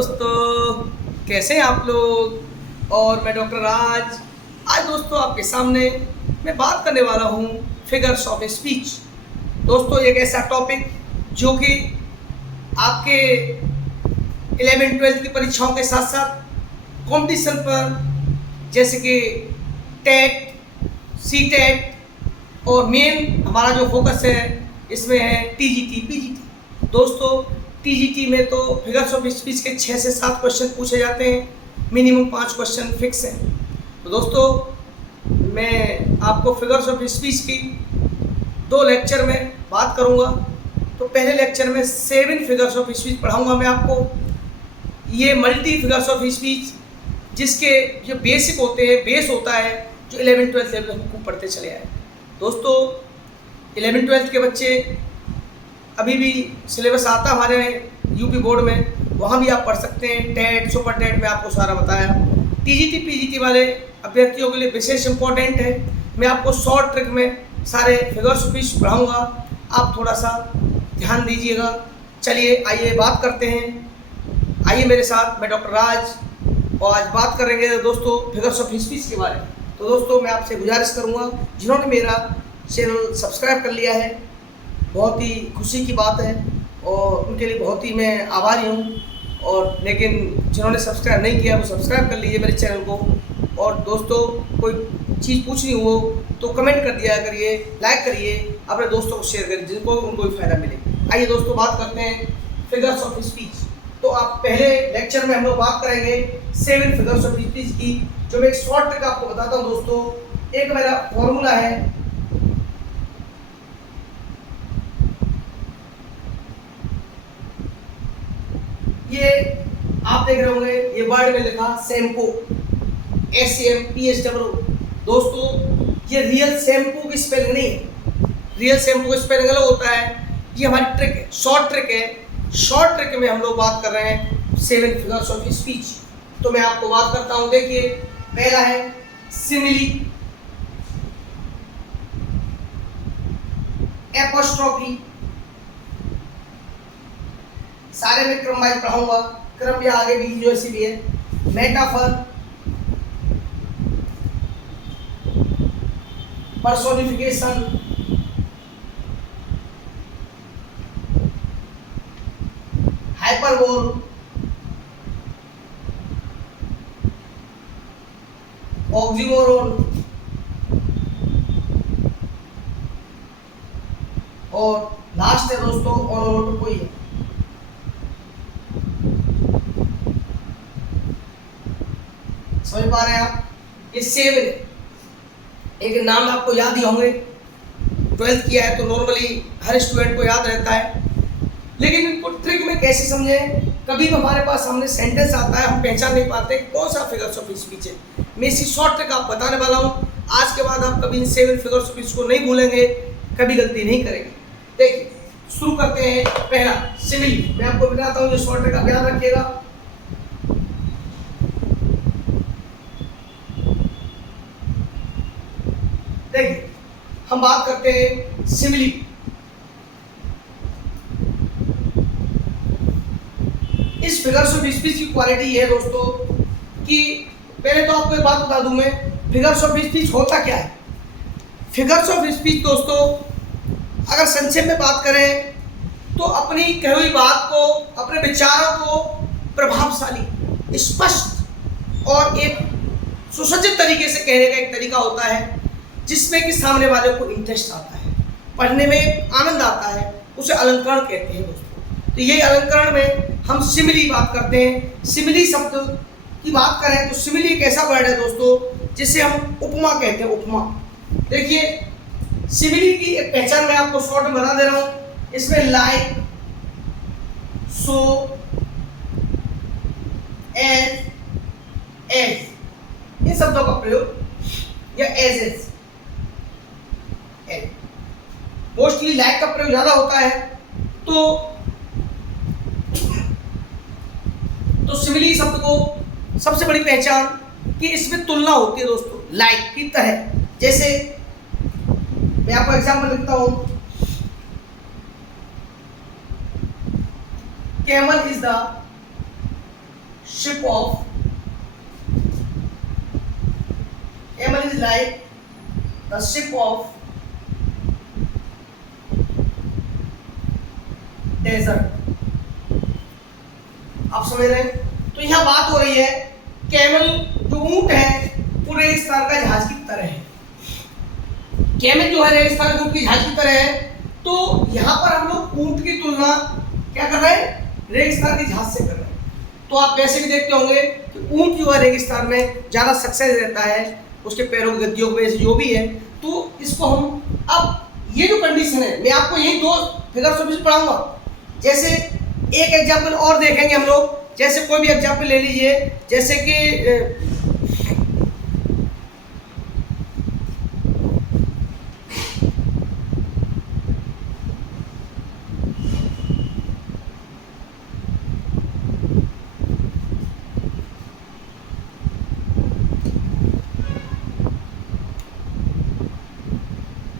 दोस्तों, कैसे हैं आप लोग। और मैं डॉक्टर राज आज दोस्तों आपके सामने मैं बात करने वाला हूँ फिगर्स ऑफ स्पीच। दोस्तों एक ऐसा टॉपिक जो कि आपके 11वीं 12वीं की परीक्षाओं के साथ साथ कंपटीशन पर जैसे कि टेट, सी टेट और मेन हमारा जो फोकस है इसमें है टीजीटी, पीजीटी। दोस्तों टीजीटी में तो फिगर्स ऑफ स्पीच के 6 से 7 क्वेश्चन पूछे जाते हैं, मिनिमम 5 क्वेश्चन फिक्स हैं। तो दोस्तों मैं आपको फिगर्स ऑफ स्पीच की 2 लेक्चर में बात करूंगा। तो पहले लेक्चर में 7 फिगर्स ऑफ स्पीच पढ़ाऊंगा मैं आपको। ये मल्टी फिगर्स ऑफ स्पीच जिसके जो बेसिक होते हैं, बेस होता है जो 11वीं 12वीं लेवल हमको पढ़ते चले आए। दोस्तों 11वीं 12वीं के बच्चे अभी भी सिलेबस आता हमारे यूपी बोर्ड में, वहाँ भी आप पढ़ सकते हैं। टेट, सुपर टेट में आपको सारा बताया। टीजीटी पीजीटी वाले अभ्यर्थियों के लिए विशेष इंपॉर्टेंट है। मैं आपको शॉर्ट ट्रिक में सारे फिगर्स ऑफ स्पीच पढ़ाऊँगा, आप थोड़ा सा ध्यान दीजिएगा। चलिए आइए बात करते हैं। आइए मेरे साथ, मैं डॉक्टर राज और आज बात करेंगे दोस्तों फिगर्स ऑफ स्पीच के बारे में। तो दोस्तों मैं आपसे गुजारिश करूँगा, जिन्होंने मेरा चैनल सब्सक्राइब कर लिया है बहुत ही खुशी की बात है और उनके लिए बहुत ही मैं आभारी हूँ। और लेकिन जिन्होंने सब्सक्राइब नहीं किया वो सब्सक्राइब कर लीजिए मेरे चैनल को। और दोस्तों कोई चीज़ पूछनी हो तो कमेंट कर दिया करिए, लाइक करिए, अपने दोस्तों को शेयर करिए जिनको उनको भी फ़ायदा मिले। आइए दोस्तों बात करते हैं फिगर्स ऑफ स्पीच। तो आप पहले लेक्चर में हम लोग बात करेंगे 7 फिगर्स ऑफ स्पीच की, जो मैं एक शॉर्ट ट्रिक आपको बताता हूँ। दोस्तों एक मेरा फॉर्मूला है, ये आप देख रहे होंगे, ये वर्ड में लिखा शैम्पू, SAMPHO। दोस्तों ये रियल शैम्पू की स्पेलिंग नहीं है, रियल शैम्पू की स्पेलिंग अलग होता है। ये हमारी ट्रिक है, शॉर्ट ट्रिक है। शॉर्ट ट्रिक में हम लोग बात कर रहे हैं 7 फिगर्स ऑफ स्पीच। तो मैं आपको बात करता हूं। देखिए पहला है सिमिली, एपोस्ट्रोफी, सारे में क्रम वाइज पढ़ाऊंगा, क्रम या आगे भी जो ऐसी भी है। मेटाफर, पर्सोनिफिकेशन, हाइपरबोल, ऑक्सीमोरोन और लास्ट है दोस्तों ओनोमोटोपोइया। समझ पा रहे हैं आप? ये 7 एक नाम आपको याद ही होंगे, 12th किया है तो नॉर्मली हर स्टूडेंट को याद रहता है। लेकिन इनको ट्रिक में कैसे समझें, कभी भी हमारे पास सामने सेंटेंस आता है, हम पहचान नहीं पाते कौन सा फिगर्स ऑफ स्पीच है। मैं इसी शॉर्ट ट्रिक आप बताने वाला हूँ। आज के बाद आप कभी इन 7 फिगर्स ऑफ स्पीच को नहीं भूलेंगे, कभी गलती नहीं करेंगे। देखिए शुरू करते हैं। पहला सिमिली, मैं आपको बताता हूँ, ये शॉर्ट ट्रिक आप याद रखिएगा। देखिए हम बात करते हैं सिमिली। इस फिगर्स ऑफ स्पीच की क्वालिटी ये है दोस्तों कि पहले तो आपको एक बात बता दूं मैं, फिगर्स ऑफ स्पीच होता क्या है। फिगर्स ऑफ स्पीच दोस्तों अगर संक्षेप में बात करें तो अपनी कही हुई बात को, अपने विचारों को प्रभावशाली, स्पष्ट और एक सुसज्जित तरीके से कहने का एक तरीका होता है जिसमें कि सामने वाले को इंटरेस्ट आता है, पढ़ने में आनंद आता है, उसे अलंकरण कहते हैं दोस्तों। तो यही अलंकरण में हम सिमिली बात करते हैं। सिमिली शब्द की बात करें तो सिमिली एक ऐसा वर्ड है दोस्तों जिसे हम उपमा कहते हैं, उपमा। देखिए सिमिली की एक पहचान मैं आपको शॉर्ट में बता दे रहा हूँ। इसमें लाइक, सो, एज इन शब्दों का प्रयोग, या एज मोस्टली लाइक का प्रयोग ज्यादा होता है। तो सिमिली शब्द को सबसे बड़ी पहचान कि इसमें तुलना होती है दोस्तों, लाइक की तरह। जैसे मैं आपको एग्जांपल लिखता हूं, camel is the ship of camel is like the ship of desert। आप समझ रहे हैं? तो यहाँ बात हो रही है कैमल जो ऊंट है वो रेगिस्तान का जहाज की तरह है। कैमल जो है रेगिस्तान के ऊंट की जहाज की तरह है। तो यहाँ पर हम लोग ऊंट की तुलना क्या कर रहे हैं? रेगिस्तान के जहाज से कर रहे हैं। तो आप वैसे भी देखते होंगे कि ऊंट जो है रेगिस्तान में ज़्यादा सक्सेस रहता है, उसके पैरों की गद्दियों की वजह से जो भी है। तो इसको हम अब ये जो कंडीशन है, मैं आपको यही दो फिगर सर्विस पढ़ाऊंगा। जैसे एक एग्जाम्पल और देखेंगे हम लोग, जैसे कोई भी एग्जाम्पल ले लीजिए, जैसे कि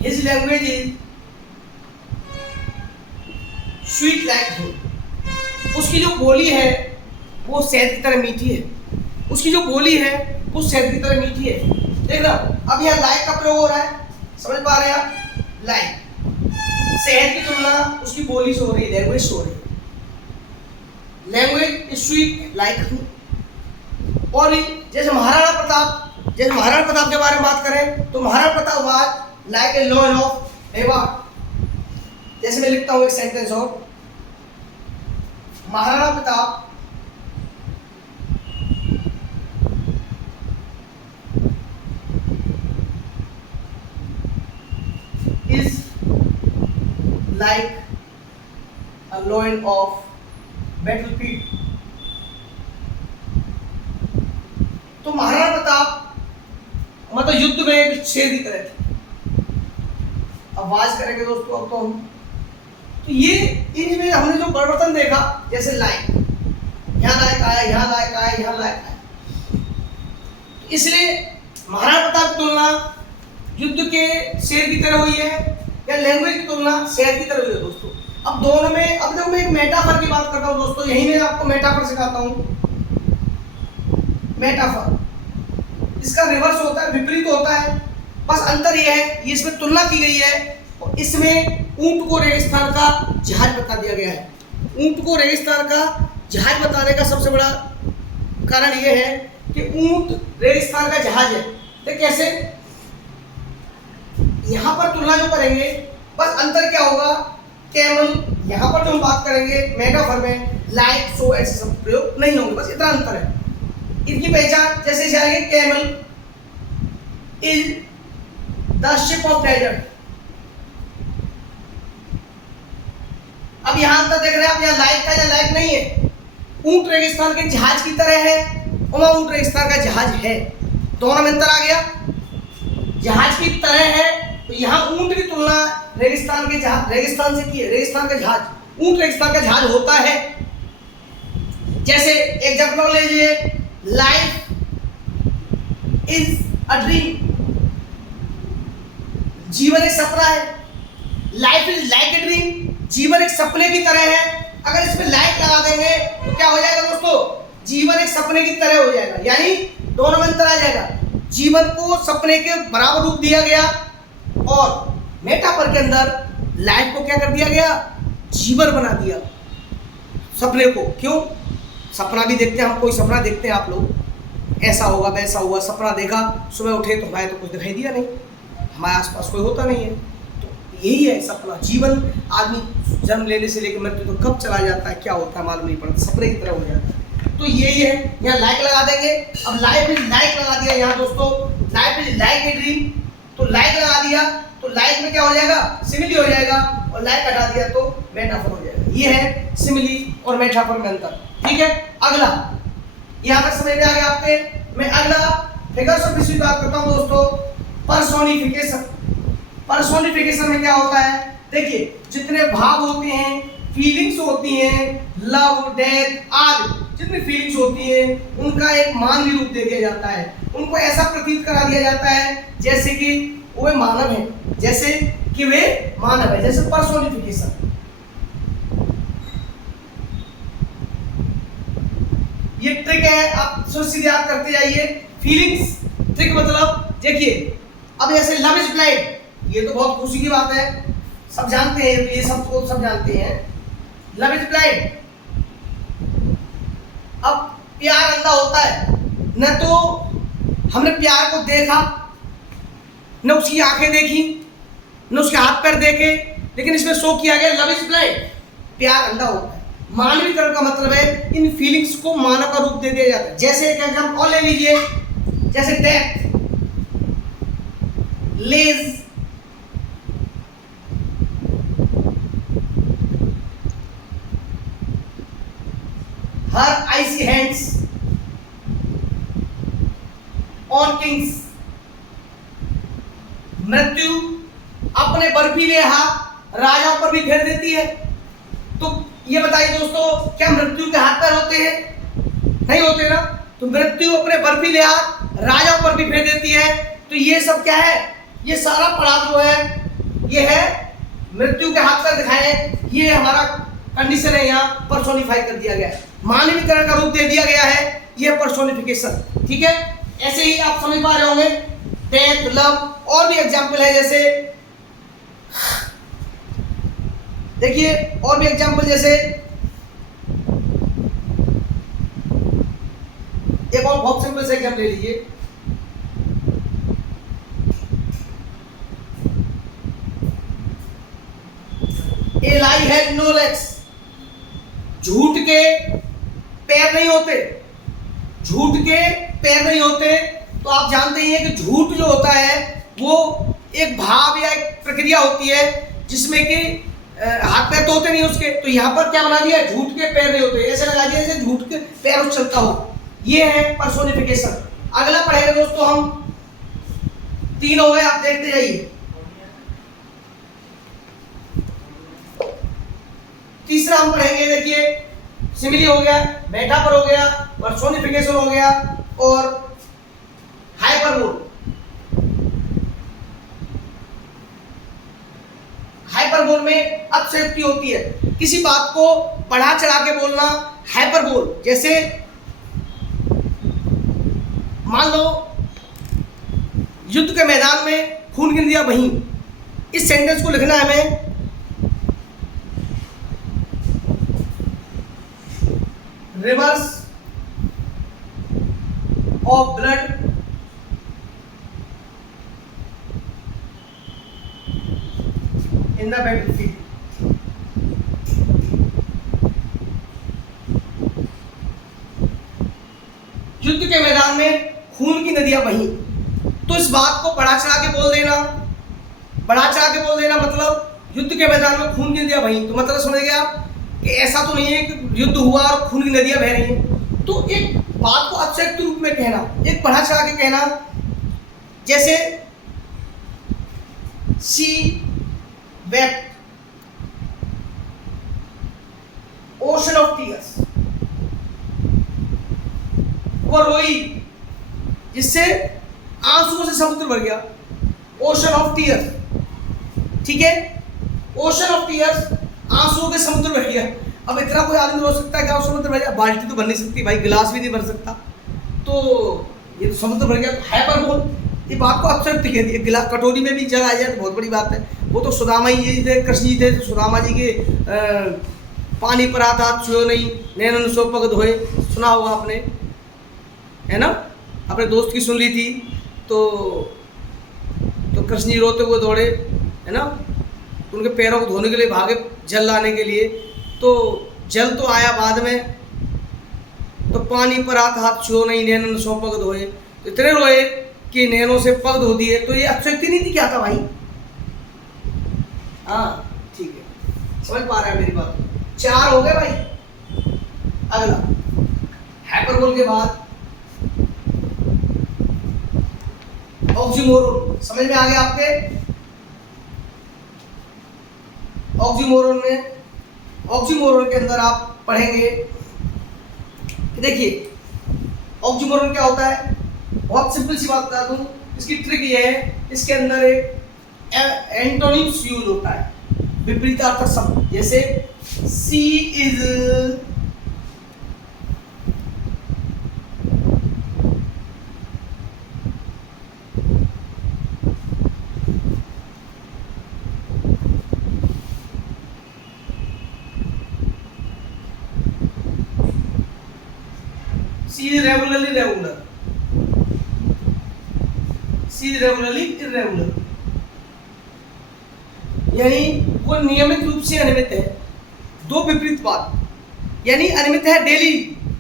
his language is sweet like honey। उसकी जो बोली है वो शहद की तरह मीठी है। उसकी जो बोली है वो शहद की तरह मीठी है। देख ना, अब यहाँ लाइक का प्रयोग हो रहा है, समझ पा रहे हैं आप? लाइक शहद की तुलना उसकी बोली से हो रही है, लैंग्वेज से हो रही है। Language is sweet like honey। और जैसे महाराणा प्रताप के बारे में बात करें तो Maharana Pratap was like a lion of एवा। जैसे मैं लिखता हूं एक सेंटेंस और, Maharana Pratap is like a lion of battlefield. तो महाराणा प्रताप मतलब युद्ध में एक शेर की तरह थे। अब बात करेंगे दोस्तों अब तो हम, तो ये इनमें हमने जो परिवर्तन देखा, जैसे लाइक, यहाँ लाइक आया, यहाँ लाइक आया, यहाँ लाइक आया। इसलिए महाराणा प्रताप की तुलना युद्ध के शेर की तरह हुई है या लैंग्वेज की तुलना शेर की तरह हुई है दोस्तों। अब दोनों में, अब देखो मैं एक मेटाफर की बात करता हूँ दोस्तों, यही मैं आपको मेटाफर सिखाता हूँ। मेटाफर इसका रिवर्स होता है, विपरीत होता है। बस अंतर यह है, ये इसमें तुलना की गई है और इसमें ऊंट को रेगिस्तान का जहाज बता दिया गया है। ऊंट को रेगिस्तान का जहाज बताने का सबसे बड़ा कारण यह है कि ऊंट रेगिस्तान का जहाज है। तो कैसे? यहां पर तुलना जो करेंगे, बस अंतर क्या होगा, कैमल यहां पर जो हम बात करेंगे मेटाफर में लाइक सो ऐसे सब प्रयोग नहीं होंगे, बस इतना अंतर है। इनकी पहचान जैसे जाएगी, camel is the ship of desert. अब यहां तक देख रहे हैं आप, यहाँ लाइक का या लाइक नहीं है। ऊंट रेगिस्तान के जहाज की तरह है और वहां ऊंट रेगिस्तान का जहाज है। दोनों में अंतर आ गया। जहाज की तरह है तो यहाँ ऊंट की तुलना रेगिस्तान के जहाज, रेगिस्तान से की है। रेगिस्तान का जहाज, ऊंट रेगिस्तान का जहाज होता है। जैसे एग्जाम्पल ले लीजिए, लाइफ इज अ ड्रीम। जीवन एक सपना है। Life is like a dream, जीवन एक सपने की तरह है। अगर इसमें लाइक लगा देंगे तो क्या हो जाएगा दोस्तों? जीवन एक सपने की तरह हो जाएगा, यानी दोनों में अंतर आ जाएगा। जीवन को सपने के बराबर रूप दिया गया और मेटाफर के अंदर लाइफ को क्या कर दिया गया? जीवन बना दिया सपने को। क्यों? सपना भी देखते हैं हम, कोई सपना देखते हैं आप लोग, ऐसा होगा वैसा हुआ, सपना देखा, सुबह उठे तो हमारे तो कुछ दिखाई दिया नहीं, हमारे आसपास कोई होता नहीं है। तो यही है सपना। जीवन, आदमी जन्म लेने से लेकर मृत्यु तो कब चला जाता है, क्या होता है मालूम नहीं पड़ता, सपने की तरह हो जाता है। तो यही है। यहाँ लाइक लगा देंगे। अब लाइफ इज लाइक लगा दिया यहाँ दोस्तों, life is like a dream, तो लाइक लगा दिया तो लाइक में क्या हो जाएगा? सिमिली हो जाएगा, और लाइक हटा दिया तो मेटाफर हो जाएगा। ये है सिमिली और मेटाफर में अंतर। ठीक है, अगला यहाँ तक समझ में आ गया आपके। मैं अगला फिगर्स ऑफ स्पीच बात करता हूँ दोस्तों, पर्सोनिफिकेशन। पर्सोनिफिकेशन में क्या होता है? देखिए, जितने भाव होते हैं, फीलिंग्स होती हैं, लव, डेथ आदि जितनी फीलिंग्स होती हैं, उनका एक मानवीय रूप दे दिया जाता है। उनको ऐसा प्रतीत करा दिया जाता है जैसे कि वे मानव है, जैसे कि वे मानव है, जैसे पर्सोनिफिकेशन। ये ट्रिक है, आप सोच याद करते जाइए। फीलिंग्स ट्रिक मतलब देखिए, अब जैसे लव इज ब्लाइंड, ये तो बहुत खुशी की बात है, सब जानते हैं, ये सब जानते हैं, लव इज ब्लाइंड। अब प्यार अंधा होता है, न तो हमने प्यार को देखा, न उसकी आंखें देखी, न उसके हाथ पैर देखे, लेकिन इसमें शो किया गया लव इज ब्लाइंड, प्यार अंधा होता है। मानवीकरण का मतलब है इन फीलिंग्स को मानव का रूप दे दिया जाता है। जैसे एक एग्जांपल और ले लीजिए, जैसे death, lays, her icy hands on kings, मृत्यु अपने बर्फीले हाथ राजाओं पर भी फेर देती है। तो ये बताइए दोस्तों, क्या मृत्यु के हाथ पैर होते हैं? नहीं होते ना। तो मृत्यु अपने बर्फीले हाथ राजाओं पर भी फेर देती है। तो ये सब क्या है? ये सारा पड़ाव जो है ये है मृत्यु के हाथ पैर दिखाए, ये हमारा कंडीशन है, यहाँ पर्सोनिफाई कर दिया गया है, मानवीकरण का रूप दे दिया गया है, ये पर्सोनिफिकेशन। ठीक है, ऐसे ही आप समझ पा रहे होंगे डेथ, लव, और भी एग्जाम्पल है। जैसे देखिए और भी एग्जाम्पल, जैसे एक और बहुत सिंपल से एग्जाम्पल ले लीजिए। ए लाई हैज नो लेग्स, झूठ के पैर नहीं होते, झूठ के पैर नहीं होते। तो आप जानते ही हैं कि झूठ जो होता है वो एक भाव या एक प्रक्रिया होती है जिसमें कि हाथ पैर तो होते नहीं उसके। तो यहाँ पर क्या बना दिया है? झूठ के पैर नहीं होते, ऐसे लगा दिया जैसे झूठ के पैर उछलता हो। ये है पर्सोनिफिकेशन। अगला पढ़ेंगे दोस्तों हम, तीन हो गए, आप देखते जाइए। तीसरा हम पढ़ेंगे, देखिए सिमिली हो गया, मेटाफर हो गया, पर्सोनिफिकेशन हो गया, और हाइपरबोल। हाइपरबोल में अतिशयोक्ति होती है, किसी बात को बढ़ा चढ़ा के बोलना, हाइपरबोल। जैसे मान लो युद्ध के मैदान में खून गिर दिया वहीं, इस सेंटेंस को लिखना है हमें reverse of blood in the battlefield. युद्ध के मैदान में खून की नदियां बही। तो इस बात को बढ़ा चढ़ा के बोल देना, बढ़ा चढ़ा के बोल देना मतलब युद्ध के मैदान में खून की नदियां बही, तो मतलब समझ गए आप कि ऐसा तो नहीं है कि युद्ध हुआ और खून की नदियां बह रही हैं। तो एक बात को अतिशयोक्ति रूप में कहना, एक बढ़ा चढ़ा के कहना, जैसे सी wept, ocean of tears, वो रोई जिससे आंसुओं से समुद्र भर गया, ओशन ऑफ टीयर्स। ठीक है, ओशन ऑफ टीयर्स, आंसुओं के समुद्र भर गया। अब इतना कोई आदमी रो सकता है क्या समुद्र भर गया? बाल्टी तो भर नहीं सकती भाई, गिलास भी नहीं भर सकता, तो ये तो समुद्र भर गया। हाइपरबोल, ये बात को अतिशयोक्ति कह दी। गिलास कटोरी में भी जल आ जाए तो बहुत बड़ी बात है। वो तो सुदामा जी थे, कृष्ण जी थे, तो सुदामा जी के पानी पर आता छुओ नहीं, नैनन सो पग धोए, सुना होगा आपने, है ना? अपने दोस्त की सुन ली थी। तो कृष्ण जी रोते हुए दौड़े, है ना, उनके पैरों को धोने के लिए भागे जल लाने के लिए। तो जल तो आया बाद में, तो पानी पर हाथ छुओ नहीं, नैनन सो पग धोए। तो इतने रोए कि नैनों से पग धो दिए। तो ये अतिशयोक्ति नहीं थी, क्या था भाई? हाँ ठीक है, समझ पा रहे हैं मेरी बात? चार हो गए भाई। अगला हाइपरबोल के बाद ऑक्सीमोरोन, समझ में आ गया आपके? ऑक्सीमोरोन के अंदर आप पढ़ेंगे, देखिए ऑक्सीमोरोन क्या होता है। बहुत सिंपल सी बात बता दूं, इसकी ट्रिक ये है, इसके अंदर एक एंटोनिम्स यूज होता है, विपरीतार्थक शब्द। जैसे she is she is regularly regular, she is regularly irregular, यानी वो नियमित रूप से अनियमित है। दो विपरीत बात, यानी अनियमित है डेली,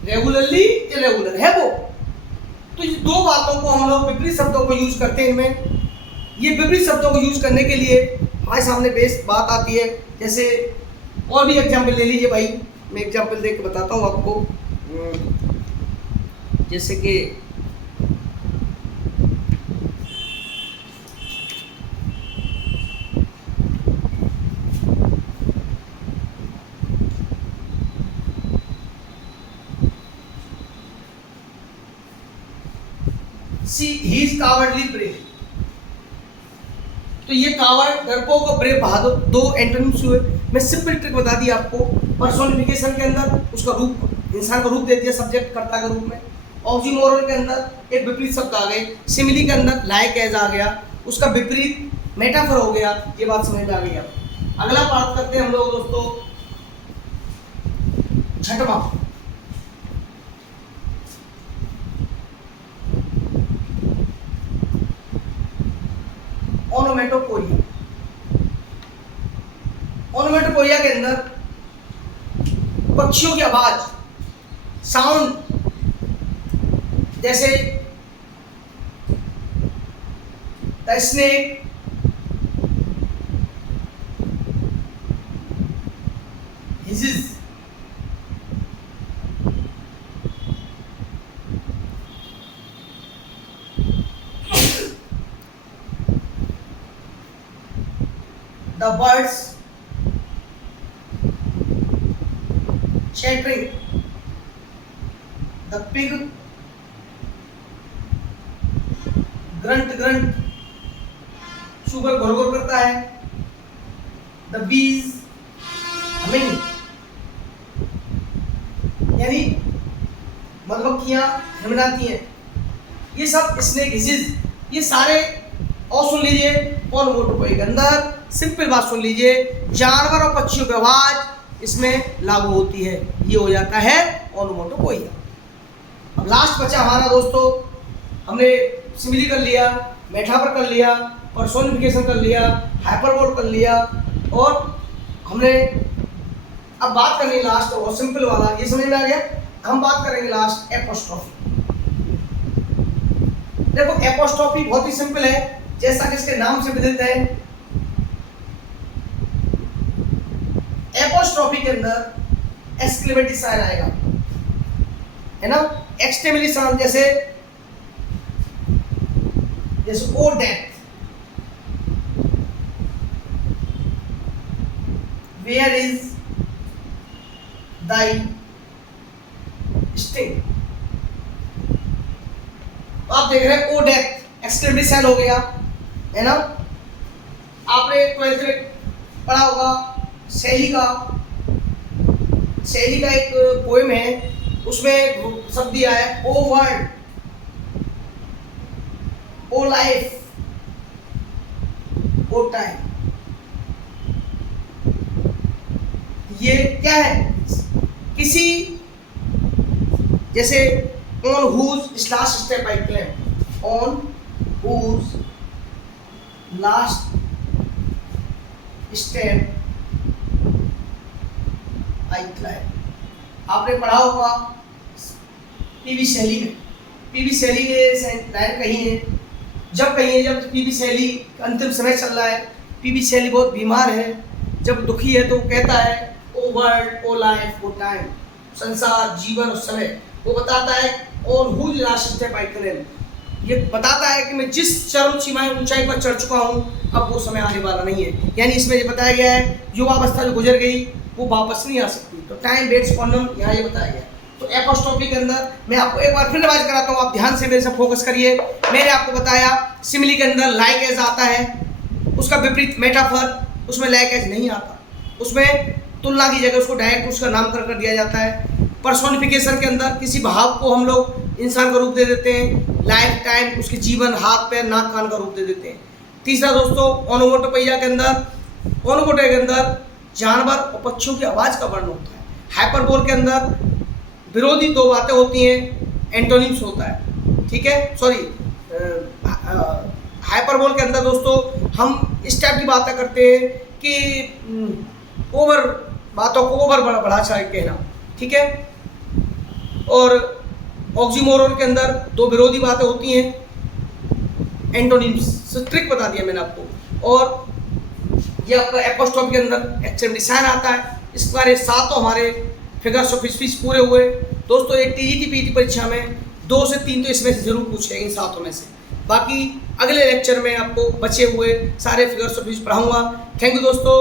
रेगुलरली इरेगुलर है वो। तो ये दो बातों को हम लोग विपरीत शब्दों को यूज करते हैं इनमें। ये विपरीत शब्दों को यूज करने के लिए हमारे सामने बेस बात आती है। जैसे और भी एग्जाम्पल ले लीजिए भाई, मैं एग्जाम्पल देख के बताता हूँ आपको। जैसे कि ही इज कावर्डली ब्रेव। तो ये कावर्ड, डरपोक और ब्रेव बहादुर, दो एंटोनिम्स हुए। मैं सिंपल ट्रिक बता दी आपको। पर्सोनिफिकेशन के अंदर उसका रूप, इंसान का रूप दे दिया सब्जेक्ट कर्ता के रूप में। ऑक्सीमोरन के अंदर एक विपरीत शब्द आ गए। सिमिली के अंदर लाइक एज आ गया, उसका विपरीत मेटाफर हो गया। ये बात समझ में आ गई आप। अगला बात करते हैं हम लोग दोस्तों छठवां, ओनोमेटोपोइया। ओनोमेटोपोइया के अंदर पक्षियों की आवाज, साउंड, जैसे the snake, hisses, the birds chattering, the pig grunt grunt, शुगर घुर घुर करता है, the bees humming, यानी मधुमक्खियां झमनाती हैं। ये सब स्नेक हिजेस, ये सारे। और सुन लीजिए ओनोमेटोपोइया के अंदर सिंपल बात सुन लीजिए, जानवर और पक्षियों की आवाज इसमें लागू होती है। ये हो जाता है ओनोमेटोपोइया। अब लास्ट बचा हमारा दोस्तों, हमने सिमिली कर लिया, मेटाफर कर लिया, पर्सोनिफिकेशन कर लिया, हाइपरबोल कर लिया, और हमने अब बात करनी लास्ट और सिंपल वाला। ये समझ में आ गया। हम बात करेंगे लास्ट एपोस्ट्रोफी। देखो एपोस्ट्रोफी बहुत ही सिंपल है, जैसा कि इसके नाम से विदित है। एपोस्ट्रोफी के अंदर एक्सक्लेमेटरी साइन आएगा, है ना। एक्सक्लेमेटरी साउंड, जैसे O death, where is thy sting. तो आप देख रहे हैं ओ डेथ एक्सक्लेमेटरी साइन हो गया, है ना। आपने 12th में पढ़ा होगा शैली का एक पोएम है, उसमें शब्द दिया है O world, O life, O time. ये क्या है? किसी, जैसे on whose last step I climb, on whose last step I climb. आपने पढ़ा होगा पीवी शैली में। पीवी शैली ने लाइन कही है, जब पीवी शैली का अंतिम समय चल रहा है, पीवी शैली बहुत बीमार है, जब दुखी है तो कहता है O world, O life, O time, संसार, जीवन और समय। वो बताता है और whose last step I climb, ये बताता है कि मैं जिस चरम सीमाएं ऊंचाई पर चढ़ चुका हूँ, अब वो समय आने वाला नहीं है। यानी इसमें ये बताया गया है युवावस्था जो गुजर गई वो वापस नहीं आ सकती। तो टाइम वेट्स फॉर नन, यहाँ ये बताया गया। तो एपोस्ट्रोफी के अंदर मैं आपको एक बार फिर रिवाइज कराता हूँ, आप ध्यान से मेरे से फोकस करिए। मैंने आपको बताया सिमिली के अंदर लाइक एज आता है, उसका विपरीत मेटाफर, उसमें लाइक एज नहीं आता, उसमें तुलना की जगह उसको डायरेक्ट उसका नामकरण कर दिया जाता है। पर्सोनिफिकेशन के अंदर किसी भाव को हम लोग इंसान का रूप दे देते हैं, लाइफ टाइम उसके जीवन, हाथ पैर नाक कान का रूप दे देते हैं। तीसरा दोस्तों ओनोमेटोपोइया के अंदर जानवर और पक्षियों की आवाज़ का वर्णन होता है। हाइपरबोल के अंदर विरोधी दो बातें होती हैं, एंटोनिम्स होता है, ठीक है। सॉरी, हाइपरबोल के अंदर दोस्तों हम इस टाइप की बातें करते हैं कि ओवर बातों को ओवर बढ़ा चढ़ा कहना, ठीक है। और ऑक्सीमोरोन के अंदर दो विरोधी बातें होती हैं, एंटोनिम्स ट्रिक बता दिया मैंने आपको। और ये आपका एपोस्ट्रोफ के अंदर एक्सट्रीमिटी साइन आता है। इस प्रकार ये सातों हमारे फिगर्स ऑफ स्पीच पूरे हुए दोस्तों। ये टीजीटी पीटी परीक्षा में 2 से 3 तो इसमें से जरूर पूछे इन सातों में से। बाकी अगले लेक्चर में आपको बचे हुए सारे फिगर्स ऑफ स्पीच पढ़ाऊंगा। थैंक यू दोस्तों।